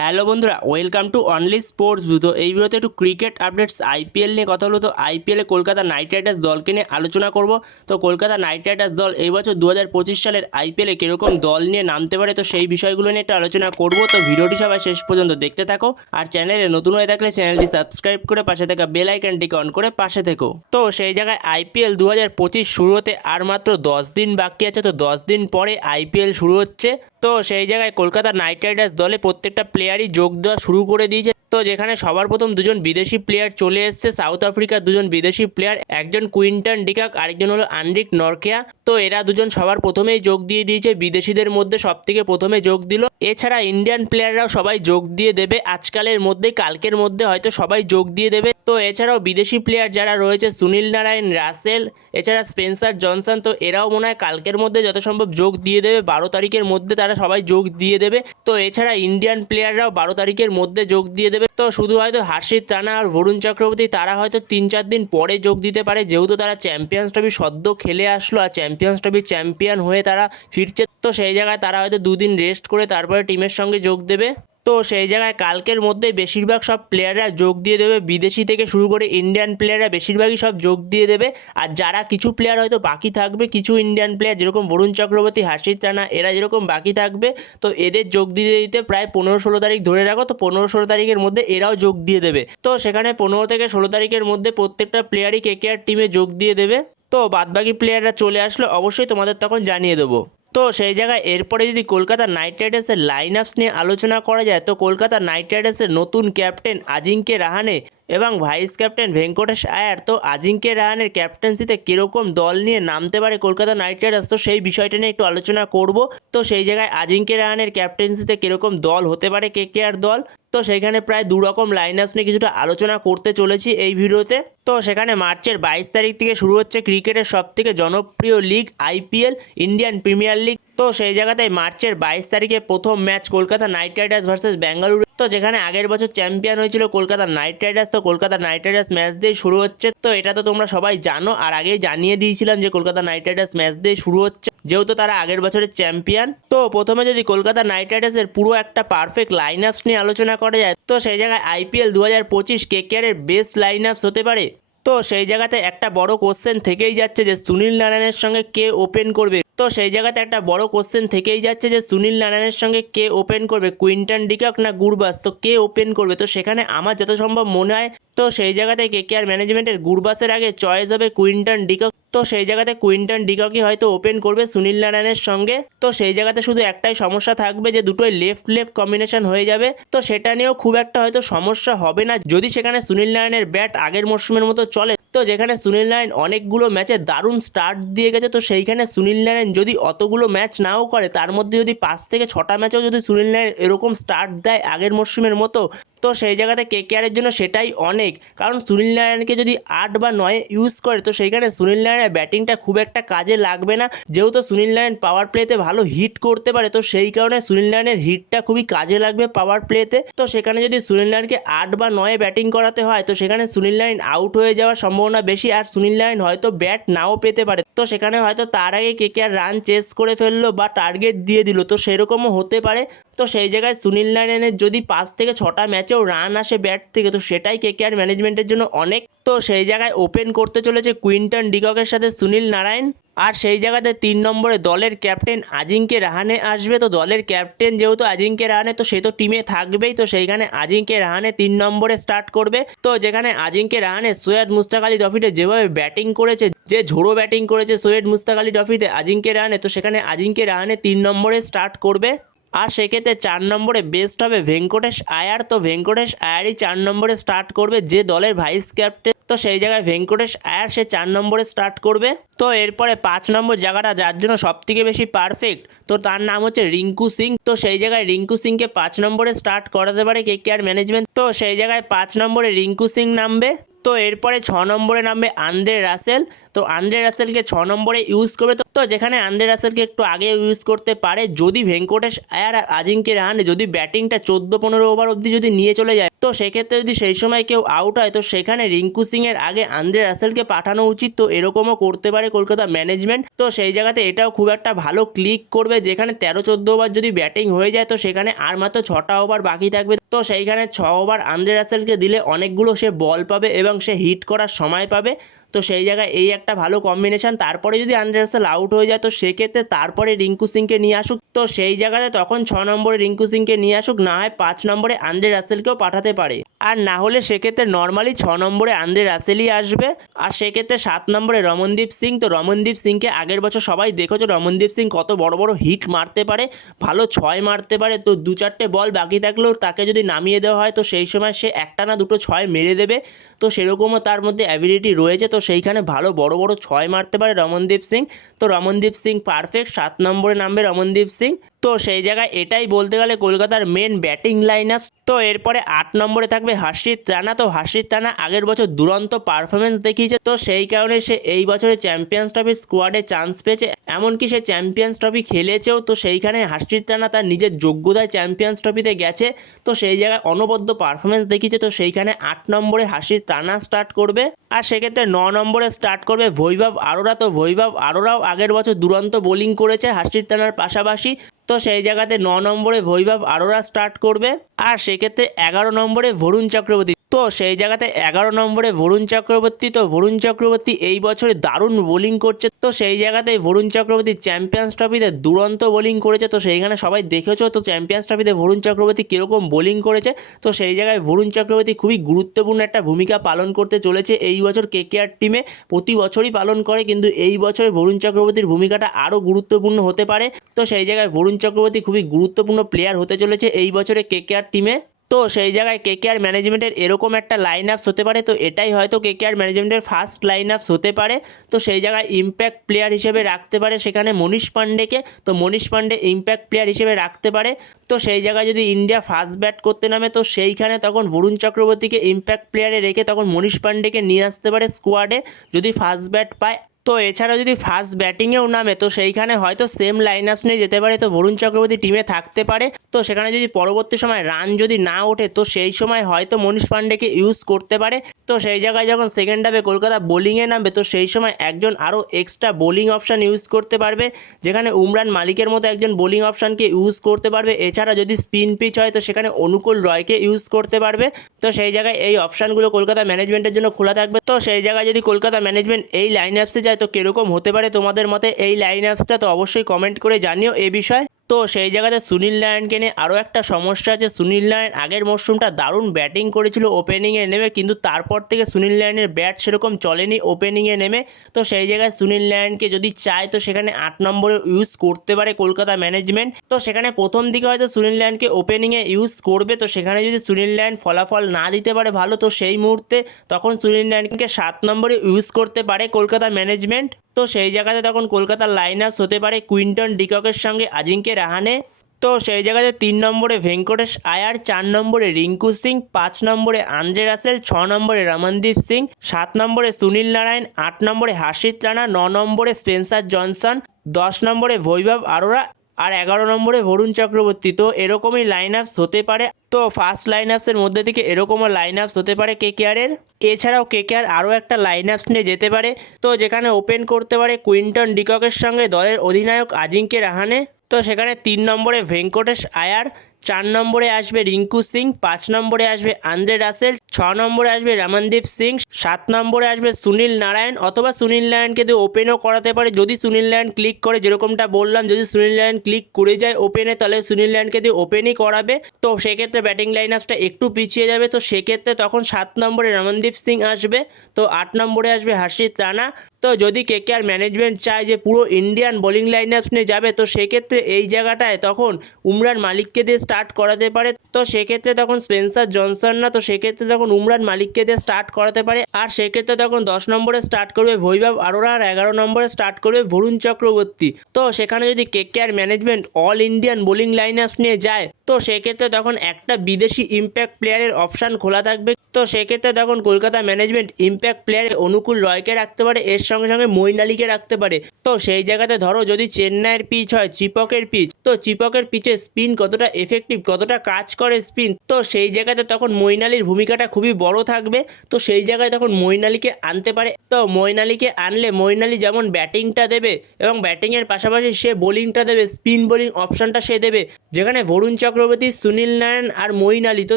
Hello বন্ধুরা, welcome to only sports তো এই ভিডিওতে একটু ক্রিকেট আপডেটস আইপিএল নিয়ে কথা হলো তো আইপিএলে কলকাতা নাইট রাইডার্স দলকে নিয়ে আলোচনা করব। তো কলকাতা নাইট রাইডার্স দল এই বছর দু হাজার পঁচিশ সালের আইপিএলে কীরকম দল নিয়ে নামতে পারে, তো সেই বিষয়গুলো নিয়ে একটু আলোচনা করব। তো ভিডিওটি সবাই শেষ পর্যন্ত দেখতে থাকো। আর চ্যানেলে নতুন হয়ে থাকলে চ্যানেলটি সাবস্ক্রাইব করে পাশে থাকা বেল আইকনটিকে অন করে পাশে থেকো। তো সেই জায়গায় আইপিএল দু হাজার পঁচিশ শুরু হতে আর মাত্র দশ দিন বাকি আছে। তো দশ দিন পরে আইপিএল শুরু হচ্ছে। তো সেই জায়গায় কলকাতা নাইট রাইডার্স দলে প্রত্যেকটা প্লেয়ারই যোগ দেওয়া শুরু করে দিয়েছে। তো যেখানে সবার প্রথম দুজন বিদেশি প্লেয়ার চলে এসছে সাউথ আফ্রিকার দুজন বিদেশি প্লেয়ার একজন কুইন্টন ডিকাক আরেকজন হলো আন্ড্রিক নরকেয়া তো এরা দুজন সবার প্রথমেই যোগ দিয়ে দিয়েছে, বিদেশিদের মধ্যে সব থেকে প্রথমে যোগ দিল। এছাড়া ইন্ডিয়ান প্লেয়াররাও সবাই যোগ দিয়ে দেবে, আজকালের মধ্যে, কালকের মধ্যে হয়তো সবাই যোগ দিয়ে দেবে। তো এছাড়াও বিদেশি প্লেয়ার যারা রয়েছে সুনীল নারায়ণ রাসেল এছাড়া স্পেন্সার জনসন তো এরাও মনে হয় কালকের মধ্যে যত সম্ভব যোগ দিয়ে দেবে, বারো তারিখের মধ্যে তারা সবাই যোগ দিয়ে দেবে। তো এছাড়া ইন্ডিয়ান প্লেয়াররাও বারো তারিখের মধ্যে যোগ দিয়ে দেবে তো শুধু হয়তো হার্ষিত রানা আর বরুণ চক্রবর্তী, তারা হয়তো তিন চার দিন পরে যোগ দিতে পারে। যেহেতু তারা চ্যাম্পিয়ন্স ট্রফি সদ্য খেলে আসলো আর চ্যাম্পিয়ন্স ট্রফি চ্যাম্পিয়ন হয়ে তারা ফিরছে, তো সেই জায়গায় তারা হয়তো দুদিন রেস্ট করে তারপরে টিমের সঙ্গে যোগ দেবে। তো সেই জায়গায় কালকের মধ্যেই বেশিরভাগ সব প্লেয়াররা যোগ দিয়ে দেবে। বিদেশি থেকে শুরু করে ইন্ডিয়ান প্লেয়াররা বেশিরভাগই সব যোগ দিয়ে দেবে। আর যারা কিছু প্লেয়ার হয়তো বাকি থাকবে, কিছু ইন্ডিয়ান প্লেয়ার যেরকম বরুণ চক্রবর্তী হাসির রানা এরা যেরকম বাকি থাকবে, তো এদের যোগ দিতে দিতে প্রায় পনেরো ষোলো তারিখ ধরে রাখো। তো পনেরো ষোলো তারিখের মধ্যে এরাও যোগ দিয়ে দেবে। তো সেখানে পনেরো থেকে ষোলো তারিখের মধ্যে প্রত্যেকটা প্লেয়ারই কেকেআর টিমে যোগ দিয়ে দেবে। তো বাদবাকি প্লেয়াররা চলে আসলে অবশ্যই তোমাদের তখন জানিয়ে দেবো। তো সেই জায়গায় এরপরে যদি কলকাতা নাইট রাইডার্সের লাইন আপস নিয়ে আলোচনা করা যায়, তো কলকাতা নাইট রাইডার্সের নতুন ক্যাপ্টেন আজিঙ্কে রাহানে এবং ভাইস ক্যাপ্টেন ভেঙ্কটেশ আয়ার, তো আজিঙ্কে রাহানের ক্যাপ্টেন্সিতে কীরকম দল নিয়ে নামতে পারে কলকাতা নাইট রাইডার্স? তো সেই বিষয়টা নিয়ে একটু আলোচনা করব। তো সেই জায়গায় আজিঙ্কে রাহানের ক্যাপ্টেন্সিতে কীরকম দল হতে পারে? কে কে আর দল? তো সেইখানে প্রায় দু রকম লাইন আপস নিয়ে কিছুটা আলোচনা করতে চলেছি এই ভিডিওতে। তো সেখানে মার্চের বাইশ তারিখ থেকে শুরু হচ্ছে ক্রিকেটের সব থেকে জনপ্রিয় league IPL Indian Premier League তো সেই জায়গাতে মার্চের বাইশ তারিখে প্রথম match Kolkata Knight Riders versus Bengaluru তো যেখানে আগের বছর চ্যাম্পিয়ন হয়েছিল কলকাতা নাইট রাইডার্স তো কলকাতা নাইট রাইডার্স ম্যাচ দিয়ে শুরু হচ্ছে। তো এটা তো তোমরা সবাই জানো। আর আগেই জানিয়ে দিয়েছিলাম যে কলকাতা নাইট রাইডার্স ম্যাচ দিয়ে শুরু হচ্ছে। যেহেতু তারা আগের বছরের চ্যাম্পিয়ন, তো প্রথমে যদি কলকাতা নাইট রাইডার্সের পুরো একটা পারফেক্ট লাইন আপস নিয়ে আলোচনা করা যায়, তো সেই জায়গায় আইপিএল দু হাজার পঁচিশ কেকেআরের বেস্ট লাইন আপস হতে পারে। তো সেই জায়গাতে একটা বড় কোশ্চেন থেকেই যাচ্ছে যে সুনীল নারায়ণের সঙ্গে কে ওপেন করবে। তো সেই জায়গাতে একটা বড় কোশ্চেন থেকেই যাচ্ছে যে সুনীল নারায়ণের সঙ্গে কে ওপেন করবে? কুইন্টন ডিকক না গুরবাস? তো কে ওপেন করবে? তো সেখানে আমার যত সম্ভব মনে হয়, তো সেই জায়গাতে কে কে আর ম্যানেজমেন্টের গুরবাসের আগে চয়েস হবে কুইন্টন ডিকক। তো সেই জায়গাতে কুইন্টন ডিককই হয়তো ওপেন করবে সুনীল নারায়ণের সঙ্গে। তো সেই জায়গাতে শুধু একটাই সমস্যা থাকবে যে দুটোই লেফট লেফট কম্বিনেশন হয়ে যাবে। তো সেটা নিয়েও খুব একটা হয়তো সমস্যা হবে না। যদি সেখানে সুনীল নারায়ণের ব্যাট আগের মরশুমের মতো চলে তো যেখানে সুনীল নারায়ণ অনেকগুলো ম্যাচে দারুণ স্টার্ট দিয়ে গেছে, তো সেইখানে সুনীল নারায়ণ যদি অতগুলো ম্যাচ নাও করে, তার মধ্যে যদি পাঁচ থেকে ছটা ম্যাচেও যদি সুনীল নারায়ণ এরকম স্টার্ট দেয় আগের মরশুমের মতো, তো সেই জায়গাতে কে কেয়ারের জন্য সেটাই অনেক। কারণ সুনীল নারায়ণকে যদি আট বা নয় ইউজ করে, তো সেইখানে সুনীল নারায়ণের ব্যাটিংটা খুব একটা কাজে লাগবে না। যেহেতু সুনীল নারায়ণ পাওয়ার প্লেতে ভালো হিট করতে পারে, তো সেই কারণে সুনীল নারায়ণের হিটটা খুবই কাজে লাগবে পাওয়ার প্লেতে তো। সেখানে যদি সুনীল নারায়ণকে আট বা নয়ে ব্যাটিং করাতে হয়, তো সেখানে সুনীল নারায়ণ আউট হয়ে যাওয়ার সম্ভাবনা বেশি। আর সুনীল নারায়ণ হয়তো ব্যাট নাও পেতে পারে। তো সেখানে হয়তো তার আগে কে কে আর রান চেস করে ফেলল বা টার্গেট দিয়ে দিল। তো সেরকমও হতে পারে। তো সেই জায়গায় সুনীল নারায়ণের যদি পাঁচ থেকে ছটা ম্যাচেও রান আসে ব্যাট থেকে, তো সেটাই কে আর ম্যানেজমেন্টের জন্য অনেক। তো সেই জায়গায় ওপেন করতে চলেছে কুইন্টন ডিককের সাথে সুনীল নারায়ণ। আর সেই জায়গাতে তিন নম্বরে দলের ক্যাপ্টেন আজিঙ্কে রাহানে আসবে। তো দলের ক্যাপ্টেন যেহেতু আজিঙ্কে রাহানে, তো সে তো টিমে থাকবেই। তো সেইখানে আজিঙ্কে রাহানে তিন নম্বরে স্টার্ট করবে। তো যেখানে আজিঙ্কে রাহানে সৈয়দ মুস্তাক আলী ট্রফিতে যেভাবে ব্যাটিং করেছে, যে ঝোড়ো ব্যাটিং করেছে সৈয়দ মুস্তাক আলী ট্রফিতে আজিঙ্কে রাহানে, তো সেখানে আজিঙ্কে রাহানে তিন নম্বরে স্টার্ট করবে। আর সেক্ষেত্রে চার নম্বরে বেস্ট হবে ভেঙ্কটেশ আয়ার। তো ভেঙ্কটেশ আয়ারই চার নম্বরে স্টার্ট করবে যে দলের ভাইস ক্যাপ্টেন তো সেই জায়গায় ভেঙ্কটেশ আয়ার সে চার নম্বরে স্টার্ট করবে। তো এরপরে পাঁচ নম্বর জায়গাটা যার জন্য সব থেকে বেশি পারফেক্ট তো তার নাম হচ্ছে রিঙ্কু সিং। তো সেই জায়গায় রিঙ্কু সিংকে পাঁচ নম্বরে স্টার্ট করাতে পারে কে কে আর ম্যানেজমেন্ট তো সেই জায়গায় পাঁচ নম্বরে রিঙ্কু সিং নামবে। তো এরপরে ছ নম্বরে নামবে আন্দ্রে রাসেল। তো আন্দ্রে রাসেলকে ছ নম্বরে ইউজ করবে তো যেখানে আন্দ্রে রাসেলকে একটু আগে ইউজ করতে পারে, যদি ভেঙ্কটেশ আয়ার আর আজিঙ্কে রাহানে যদি ব্যাটিংটা চোদ্দ পনেরো ওভার অবধি যদি নিয়ে চলে যায়, তো সেক্ষেত্রে যদি সেই সময় কেউ আউট হয়, তো সেখানে রিঙ্কু সিংয়ের আগে আন্দ্রে রাসেলকে পাঠানো উচিত, তো এরকমও করতে পারে কলকাতা ম্যানেজমেন্ট তো সেই জায়গাতে এটাও খুব একটা ভালো ক্লিক করবে, যেখানে তেরো চোদ্দ ওভার যদি ব্যাটিং হয়ে যায়, তো সেখানে আর মাত্র ছটা ওভার বাকি থাকবে, তো সেইখানে ছ ওভার আন্দ্রে রাসেলকে দিলে অনেকগুলো সে বল পাবে এবং সে হিট করার সময় পাবে তো সেই জায়গায় এই একটা ভালো কম্বিনেশন তারপরে যদি আন্দ্রে রাসেল আউট হয়ে যায়, তো সেক্ষেত্রে তারপরে রিঙ্কু সিংকে নিয়ে আসুক। তো সেই জায়গাতে তখন ছ নম্বরে রিঙ্কু সিংকে নিয়ে আসুক, না হয় পাঁচ নম্বরে আন্দ্রে রাসেলকেও পাঠাতে পারে। আর না হলে সেক্ষেত্রে নর্মালি ছ নম্বরে আন্দ্রে রাসেলই আসবে। আর সেক্ষেত্রে সাত নম্বরে রমনদীপ সিং। তো রমনদীপ সিংকে আগের বছর সবাই দেখেছ, রমনদীপ সিং কত বড় বড় হিট মারতে পারে, ভালো ছয় মারতে পারে। তো দু চারটে বল বাকি থাকলেও তাকে যদি নামিয়ে দেওয়া হয়, তো সেই সময় সে একটা না দুটো ছয় মেরে দেবে। তো সেরকমও তার মধ্যে অ্যাবিলিটি রয়েছে। তো সেইখানে ভালো বড় বড় ছয় মারতে পারে রমনদীপ সিং। তো রমনদীপ সিং পারফেক্ট সাত নম্বরে নামবে রমনদীপ সিং। তো সেই জায়গায় এটাই বলতে গেলে কলকাতার মেন ব্যাটিং লাইন আপ তো এরপরে আট নম্বরে থাকবে হার্ষিত রানা তো হার্ষিত রানা আগের বছর দুরন্ত পারফরমেন্স দেখিয়েছে। তো সেই কারণে সে এই বছরে চ্যাম্পিয়ন্স ট্রফির স্কোয়াডে চান্স পেয়েছে। এমনকি সে চ্যাম্পিয়ন্স ট্রফি খেলেছেও। তো সেইখানে হার্ষিত রানা তার নিজের যোগ্যতায় চ্যাম্পিয়ন্স ট্রফিতে গেছে। তো সেই জায়গায় অনবদ্য পারফরমেন্স দেখিয়েছে। তো সেইখানে আট নম্বরে হাসির টানা স্টার্ট করবে। আর সেক্ষেত্রে ন নম্বরে স্টার্ট করবে বৈভব আরোরা। তো বৈভব আরোরাও আগের বছর দুরন্ত বোলিং করেছে হাসির টানার পাশাপাশি। তো সেই জায়গাতে ন নম্বরে বৈভব আরোরা স্টার্ট করবে। আর সেক্ষেত্রে এগারো নম্বরে ভরুণ চক্রবর্তী তো সেই জায়গাতে এগারো নম্বরে বরুণ চক্রবর্তী। তো বরুণ চক্রবর্তী এই বছরে দারুণ বোলিং করছে। তো সেই জায়গাতে বরুণ চক্রবর্তী চ্যাম্পিয়ন্স ট্রফিতে দুরন্ত বোলিং করেছে। তো সেইখানে সবাই দেখেছ তো চ্যাম্পিয়ন্স ট্রফিতে বরুণ চক্রবর্তী কীরকম বোলিং করেছে। তো সেই জায়গায় বরুণ চক্রবর্তী খুবই গুরুত্বপূর্ণ একটা ভূমিকা পালন করতে চলেছে এই বছর কেকেআর টিমে প্রতি বছরই পালন করে, কিন্তু এই বছরে বরুণ চক্রবর্তীর ভূমিকাটা আরও গুরুত্বপূর্ণ হতে পারে। তো সেই জায়গায় বরুণ চক্রবর্তী খুবই গুরুত্বপূর্ণ প্লেয়ার হতে চলেছে এই বছরে কেকেআর টিমে তো সেই জায়গায় কেকেআর ম্যানেজমেন্টের এরকম একটা লাইন আপস হতে পারে, তো এটাই হয়তো কেকেআর ম্যানেজমেন্টের ফার্স্ট লাইন আপস হতে পারে। তো সেই জায়গায় ইম্প্যাক্ট প্লেয়ার হিসেবে রাখতে পারে সেখানে মনীষ পান্ডেকে, তো মনীষ পান্ডে ইম্প্যাক্ট প্লেয়ার হিসেবে রাখতে পারে। তো সেই জায়গায় যদি ইন্ডিয়া ফার্স্ট ব্যাট করতে নামে, তো সেইখানে তখন বরুণ চক্রবর্তীকে ইম্প্যাক্ট প্লেয়ারে রেখে তখন মনীষ পান্ডেকে নিয়ে আসতে পারে স্কোয়াডে যদি ফার্স্ট ব্যাট পায় তো এছাড়া যদি ফার্স্ট ব্যাটিংয়েও নামে, তো সেইখানে হয়তো সেম লাইন আপস নিয়ে যেতে পারে। তো বরুণ চক্রবর্তী টিমে থাকতে পারে। তো সেখানে যদি পরবর্তী সময় রান যদি না ওঠে, তো সেই সময় হয়তো মনীষ পান্ডেকে ইউজ করতে পারে। তো সেই জায়গায় যখন সেকেন্ড হাফে কলকাতা বোলিংয়ে নামবে, তো সেই সময় একজন আরও এক্সট্রা বোলিং অপশান ইউজ করতে পারবে। যেখানে উমরান মালিকের মতো একজন বোলিং অপশানকে ইউজ করতে পারবে। এছাড়া যদি স্পিন পিচ হয়, তো সেখানে অনুকূল রয়কে ইউজ করতে পারবে। তো সেই জায়গায় এই অপশানগুলো কলকাতা ম্যানেজমেন্টের জন্য খোলা থাকবে। তো সেই জায়গায় যদি কলকাতা ম্যানেজমেন্ট এই লাইন অ্যাপসে যায়, তো কীরকম হতে পারে তোমাদের মতে? এই লাইন অ্যাপসটা তো অবশ্যই কমেন্ট করে জানিও এ বিষয়ে। তো সেই জায়গাতে সুনীল নারায়ণকে নিয়ে আরও একটা সমস্যা আছে। সুনীল নারায়ণ আগের মরশুমটা দারুণ ব্যাটিং করেছিল ওপেনিংয়ে নেমে, কিন্তু তারপর থেকে সুনীল নারায়ণের ব্যাট সেরকম চলেনি ওপেনিংয়ে নেমে। তো সেই জায়গায় সুনীল নারায়ণকে যদি চায়, তো সেখানে আট নম্বরে ইউজ করতে পারে কলকাতা ম্যানেজমেন্ট। তো সেখানে প্রথম দিকে হয়তো সুনীল নারায়ণকে ওপেনিংয়ে ইউজ করবে, তো সেখানে যদি সুনীল নারায়ণ ফলাফল না দিতে পারে ভালো, তো সেই মুহূর্তে তখন সুনীল নারায়ণকে সাত নম্বরে ইউজ করতে পারে কলকাতা ম্যানেজমেন্ট। তো সেই জায়গাতে তখন কলকাতার লাইন আপস হতে পারে কুইন্টন ডিককের সঙ্গে আজিঙ্কে রাহানে। তো সেই জায়গাতে তিন নম্বরে ভেঙ্কটেশ আয়ার, চার নম্বরে রিঙ্কু সিং, পাঁচ নম্বরে আন্দ্রে রাসেল, ছ নম্বরে রমনদীপ সিং, সাত নম্বরে সুনীল নারায়ণ, আট নম্বরে হাসিত রানা, ন নম্বরে স্পেন্সার জনসন, দশ নম্বরে বৈভব আরোরা আর এগারো নম্বরে বরুণ চক্রবর্তী। তো এরকমই লাইন আপস হতে পারে। তো ফার্স্ট লাইন আপসের মধ্যে থেকে এরকমও লাইন আপস হতে পারে কে কেয়ারের এছাড়াও কে কেয়ার আরও একটা লাইন আপস নিয়ে যেতে পারে। তো যেখানে ওপেন করতে পারে কুইন্টন ডিককের সঙ্গে দলের অধিনায়ক আজিঙ্কে রাহানে। তো সেখানে তিন নম্বরে ভেঙ্কটেশ আয়ার। চার নম্বরে আসবে রিঙ্কু সিং, পাঁচ নম্বরে আসবে আন্দ্রে রাসেল, ছ নম্বরে আসবে রমনদীপ সিং, সাত নম্বরে আসবে সুনীল নারায়ণ অথবা সুনীল নারায়ণকে দিয়ে ওপেনও করাতে পারে, যদি সুনীল নারায়ণ ক্লিক করে, যেরকমটা বললাম, যদি সুনীল নারায়ণ ক্লিক করে যায় ওপেনে তাহলে সুনীল নারায়ণকে দিয়ে ওপেনই করাবে। তো সেক্ষেত্রে ব্যাটিং লাইন আপসটা একটু পিছিয়ে যাবে। তো সেক্ষেত্রে তখন সাত নম্বরে রমনদীপ সিং আসবে। তো আট নম্বরে আসবে হর্ষিত রানা তো যদি কেকেআর ম্যানেজমেন্ট চায় যে পুরো ইন্ডিয়ান বোলিং লাইন আপস নিয়ে যাবে, তো সেক্ষেত্রে এই জায়গাটায় তখন উমরান মালিককে দিয়ে স্টার্ট করাতে পারে। তো সেক্ষেত্রে তখন স্পেন্সার জনসন না, তো সেক্ষেত্রে তখন উমরান মালিককে দিয়ে স্টার্ট করাতে পারে। আর সেক্ষেত্রে তখন দশ নম্বরে স্টার্ট করবে বৈভব আরোরা আর এগারো নম্বরে স্টার্ট করবে বরুণ চক্রবর্তী। তো সেখানে যদি K K R management all Indian bowling line নিয়ে যায়, তো সেক্ষেত্রে তখন একটা বিদেশি ইম্প্যাক্ট প্লেয়ারের অপশান খোলা থাকবে। তো সেক্ষেত্রে তখন কলকাতা ম্যানেজমেন্ট ইম্প্যাক্ট প্লেয়ারের অনুকূল রয়কে রাখতে পারে, এর সঙ্গে সঙ্গে মইন আলীকে রাখতে পারে। তো সেই জায়গাতে ধরো যদি চেন্নাইয়ের পিচ হয়, চিপকের পিচ, তো চিপকের পিচে স্পিন কতটা এফেক্টিভ কতটা কাজ করে স্পিন? তো সেই জায়গাতে তখন মইন আলীর ভূমিকাটা খুবই বড় থাকবে। তো সেই জায়গায় তখন মইন আলীকে আনতে পারে। তো মইন আলীকে আনলে মইন আলী যেমন ব্যাটিংটা দেবে এবং ব্যাটিংয়ের পাশাপাশি সে বোলিংটা দেবে, স্পিন বোলিং অপশানটা সে দেবে। যেখানে বরুণ চক্রবর্তী, সুনীল নারায়ণ আর মইন তো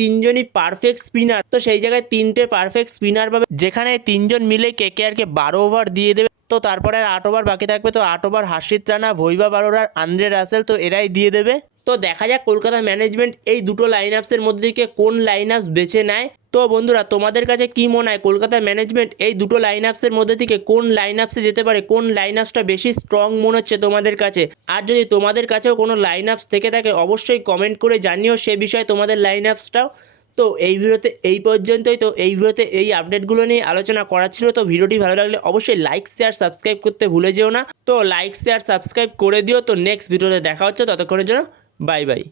তিনজনই পারফেক্ট স্পিনার তো সেই জায়গায় তিনটে পারফেক্ট স্পিনার পাবে। যেখানে তিনজন মিলে কে কে বারো ওভার দিয়ে দেবে। তো তারপরে আর আট ওভার বাকি থাকবে, তো আট over Harshit Rana Vaibhav বারোরার Andre Russell, তো এরাই দিয়ে দেবে। তো দেখা যাক কলকাতা ম্যানেজমেন্ট এই দুটো লাইন আপসের মধ্যে থেকে কোন লাইন আপস বেছে নেয়। তো বন্ধুরা, তোমাদের কাছে কি মনে হয় কলকাতা ম্যানেজমেন্ট এই দুটো লাইন আপসের মধ্যে থেকে কোন লাইন আপসে যেতে পারে, কোন লাইন আপসটা বেশি স্ট্রং মনে হচ্ছে তোমাদের কাছে? আর যদি তোমাদের কাছেও কোনো লাইন আপস থেকে থাকে, অবশ্যই কমেন্ট করে জানিও সে বিষয়ে তোমাদের লাইন আপসটাও তো এই ভিডিওতে, এই পর্যন্তই। তো এই ভিডিওতে এই আপডেটগুলো নিয়ে আলোচনা করা ছিল। তো ভিডিওটি ভালো লাগলে অবশ্যই লাইক শেয়ার সাবস্ক্রাইব করতে ভুলে যেও না। তো লাইক শেয়ার সাবস্ক্রাইব করে দিও। তো নেক্সট ভিডিওতে দেখা হচ্ছে। ততক্ষণের জন্য বাই বাই